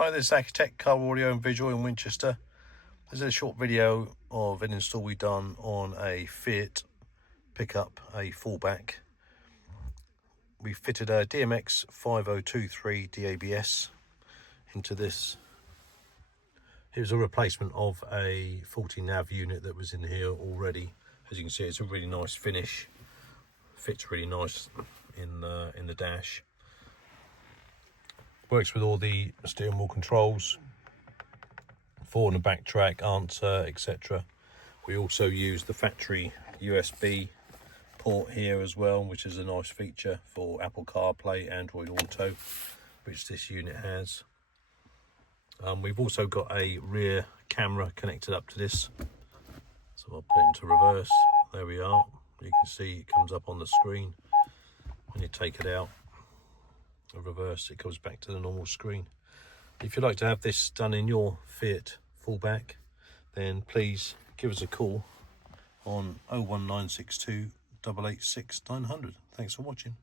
Hi, this is Accutek car audio and visual in Winchester. This is a short video of an install we've done on a Fiat pickup, a Fullback. We fitted a DMX5023DABS into this. It was a replacement of a faulty nav unit that was in here already. As you can see, it's a really nice finish. Fits really nice in the dash. Works with all the steering wheel controls, forward and back track, answer, etc. We also use the factory USB port here as well, which is a nice feature for Apple CarPlay, Android Auto, which this unit has. We've also got a rear camera connected up to this, so I'll put it into reverse. There we are. You can see it comes up on the screen. When you take it out, reverse, it goes back to the normal screen. If you'd like to have this done in your Fiat Fullback, then please give us a call on 01962 886 900. Thanks for watching.